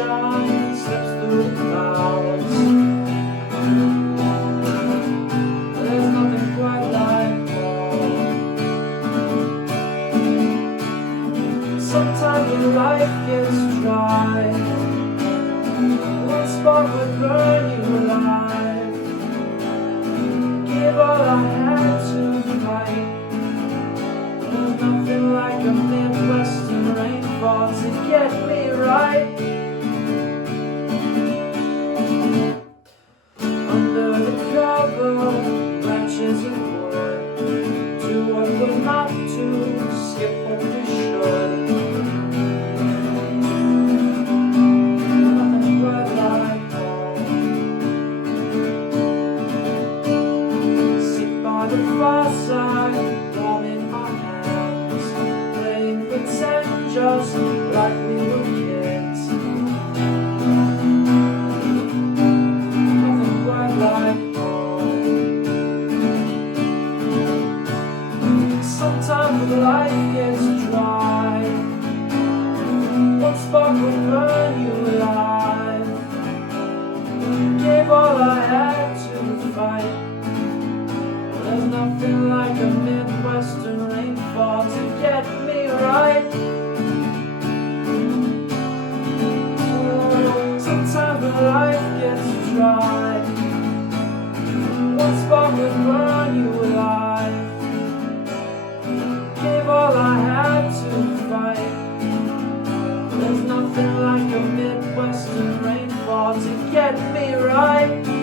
sunshine slips through the clouds. There's nothing quite like home. Sometimes when life gets dry, one spark would burn you alive. Give all I had to fight. There's nothing like a Midwestern rainfall to get me right. Under the cover, branches of wood, do what we're not to, skip what we should. Nothing quite like home. Sit by the fireside, warm in our hands, playing pretend just like we were kids. Nothing quite like home. Sometimes when life gets dry, one spark will burn you alive. Gave all I had to fight. There's nothing like a Midwestern rainfall to get me right. Sometimes when life gets dry, one spark will burn you alive. Gave all I had to fight. There's nothing like a Midwestern rainfall to get me right.